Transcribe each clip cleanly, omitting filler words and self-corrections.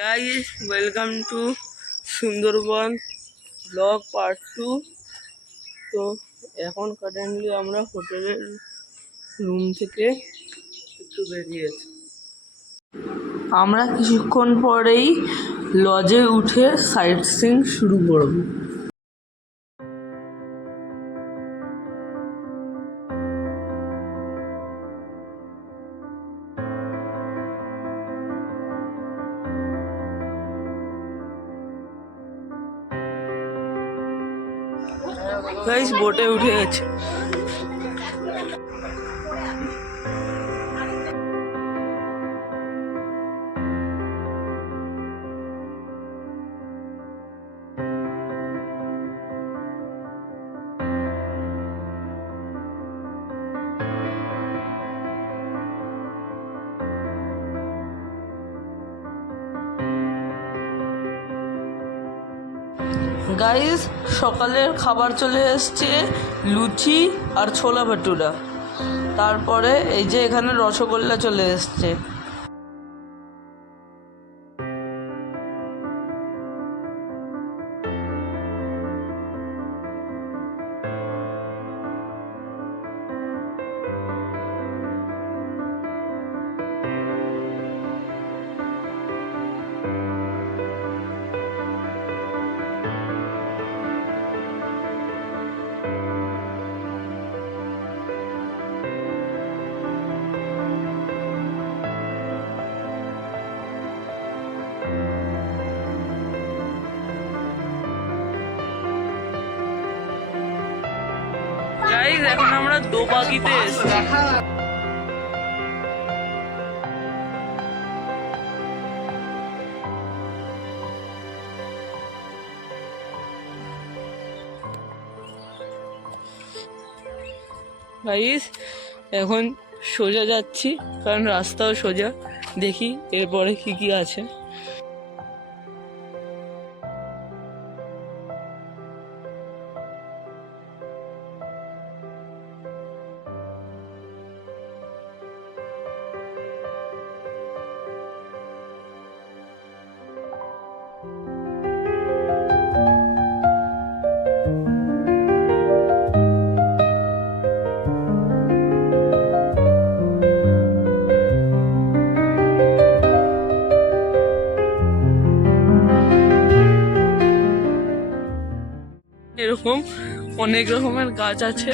Guys, welcome to Sundarban blog part 2। তো এখন কারেন্টলি আমরা হোটেলের রুম থেকে একটু বেরিয়েছি। আমরা কিছুক্ষণ পরেই লজে উঠে সাইট সিইং শুরু করব। গাইস, বোটে উঠে গেছে। গাইস, সকালের খাবার চলে এসছে, লুচি আর ছোলা ভাটুরা। তারপরে এই যে এখানে রসগোল্লা চলে এসছে। গাইস, এখন আমরা দোবাগিতে এসেছি। গাইস, এখন সোজা যাচ্ছি, কারণ রাস্তাও সোজা। দেখি এরপরে কি কি আছে। এরকম অনেক রকমের গাছ আছে।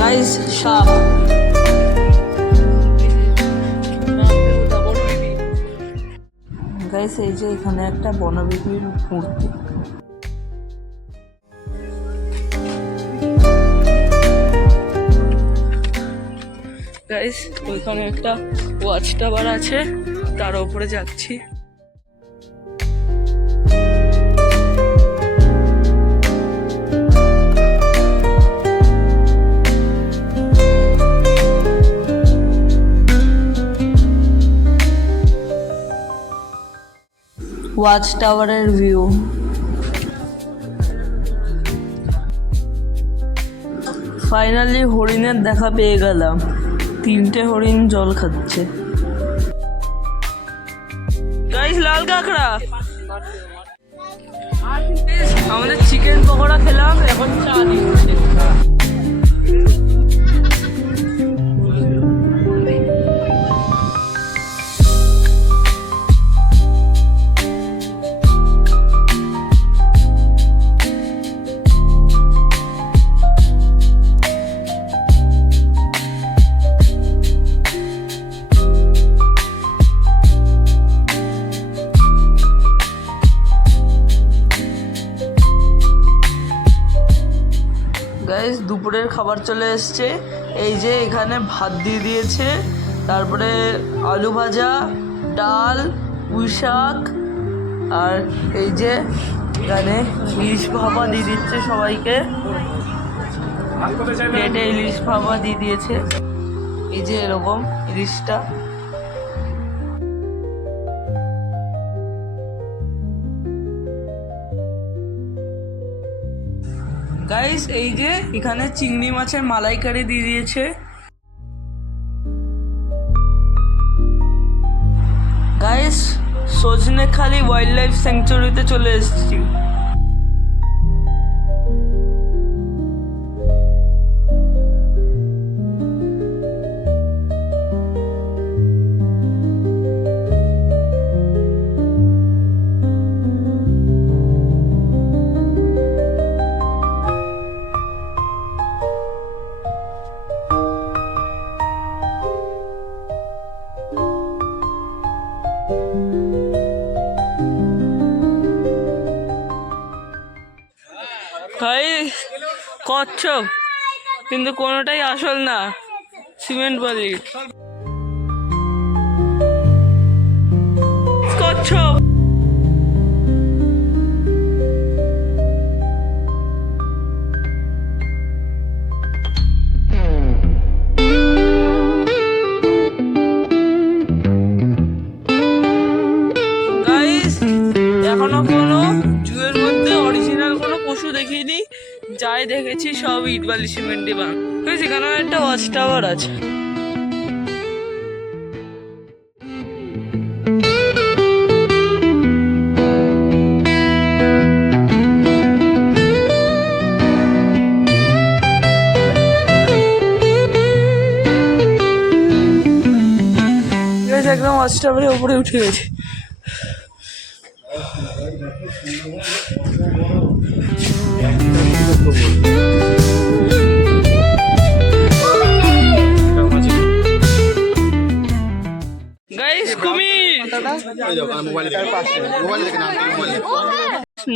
গাইস, সাপ। গাইস, এই যে এখানে একটা বনবিবির মূর্তি। গাইস, ওইখানে একটা ওয়াচ টাওয়ার আছে, তার উপরে যাচ্ছি। ওয়াচ টাওয়ারের ভিউ। ফাইনালি হরিণের দেখা পেয়ে গেলাম। 3টে হরিণ জল খাচ্ছে। গাইস, লাল কাঁকড়া। আমাদের চিকেন পকোড়া খেলাম, এখন চা দিচ্ছে। গাইস, দুপুরের খাবার চলে এসছে। এই যে এখানে ভাত দিয়ে দিয়েছে, তারপরে আলু ভাজা, ডাল, পুঁই শাক, আর এই যে এখানে ইলিশ ভাপা দিয়ে দিচ্ছে সবাইকে। প্লেটে ইলিশ ভাপা দিয়ে দিয়েছে। এই যে এরকম ইলিশটা। গাইস এই যে এখানে চিংড়ি মাছের মালাইকারি দিয়ে দিয়েছে। গাইস সজনেখালি ওয়াইল্ড লাইফ স্যাংচুয়ারিতে চলে এসেছি। ভাই কচ্ছপ, কিন্তু কোনোটাই আসল না, সিমেন্ট বালি। কচ্ছপ এখনো কোনো জুয়ের মধ্যে অরিজিনাল কোনো পশু দেখিনি, যাই দেখেছি সব ইট বালি সিমেন্টে বানানো। সেখানে একটা ওয়াচ টাওয়ার আছে। একদম ওয়াচ টাওয়ারের উপরে উঠে গেছে।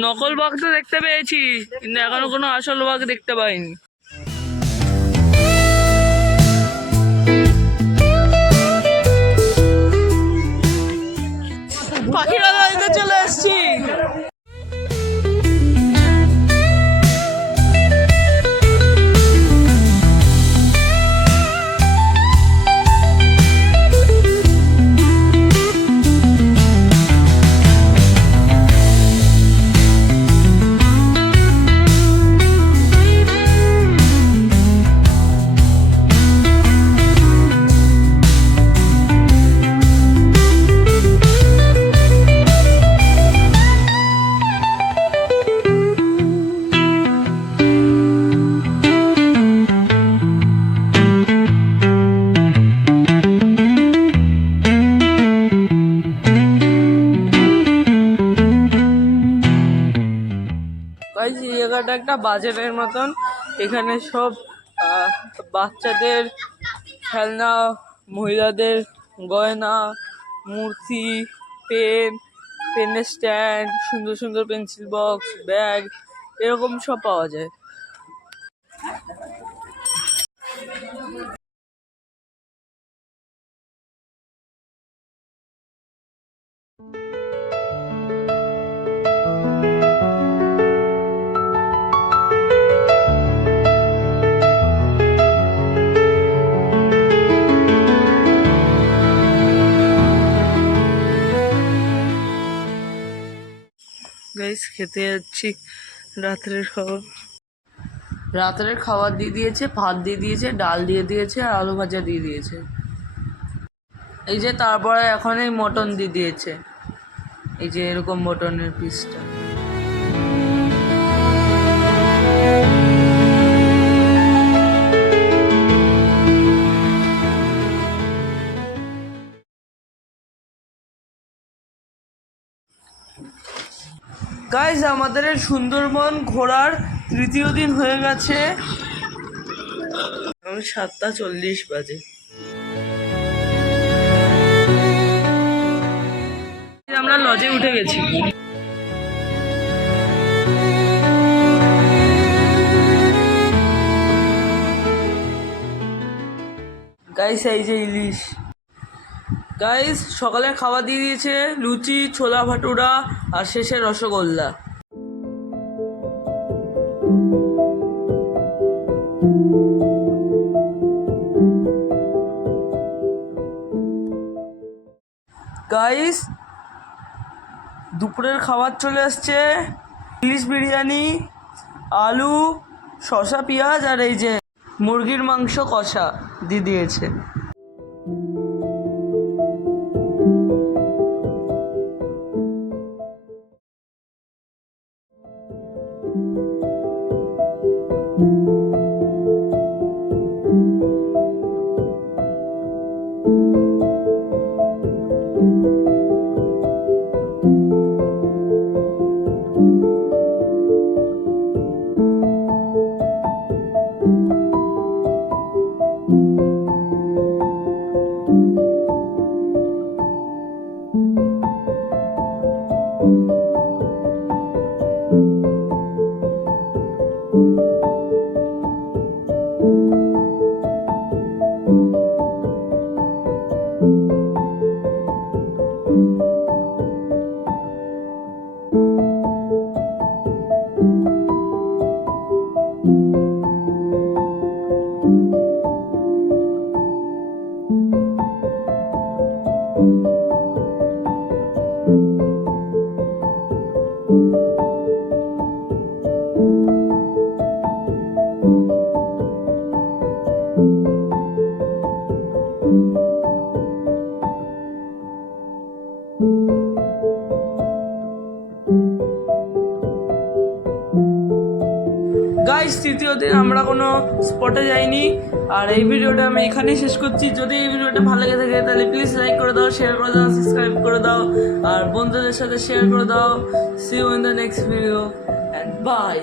নকল বাঘ তো দেখতে পেয়েছি, কিন্তু এখনো কোনো আসল বাঘ দেখতে পাইনি। পাখিরালয়তে চলে এসেছি। জায়গাটা একটা বাজারের মতন, এখানে সব বাচ্চাদের খেলনা, মহিলাদের গয়না, মূর্তি, পেনের স্ট্যান্ড, সুন্দর সুন্দর পেন্সিল বক্স, ব্যাগ, এরকম সব পাওয়া যায়। গাইস খেতে যাচ্ছি রাত্রের খাবার দিয়ে দিয়েছে, ভাত দিয়ে দিয়েছে, ডাল দিয়ে দিয়েছে আর আলু ভাজা দিয়ে দিয়েছে। এই যে তারপরে এখন এই মটন দিয়ে দিয়েছে, এই যে এরকম মটনের পিসটা। গাইস আমাদের সুন্দরবন ঘোরার তৃতীয় দিন হয়ে গেছে, 7:40 বাজে। আমরা লজে উঠে গেছি। গাইস এই যে ইলিশ। গাইস সকালে খাওয়া দিয়ে দিয়েছে, লুচি, ছোলা ভাটুরা আর শেষে রসগোল্লা। গাইস দুপুরের খাবার চলে আসছে, ইলিশ বিরিয়ানি, আলু, শসা পেঁয়াজ আর এই যে মুরগির মাংস কষা দিয়ে দিয়েছে। গাইস, তৃতীয় দিন আমরা কোনো স্পটে যাইনি, আর এই ভিডিওটা আমি এখানেই শেষ করছি। যদি এই ভিডিওটা ভালো লেগে থাকে তাহলে প্লিজ লাইক করে দাও, শেয়ার করে দাও, সাবস্ক্রাইব করে দাও, আর বন্ধুদের সাথে শেয়ার করে দাও। See you in the next video, and by.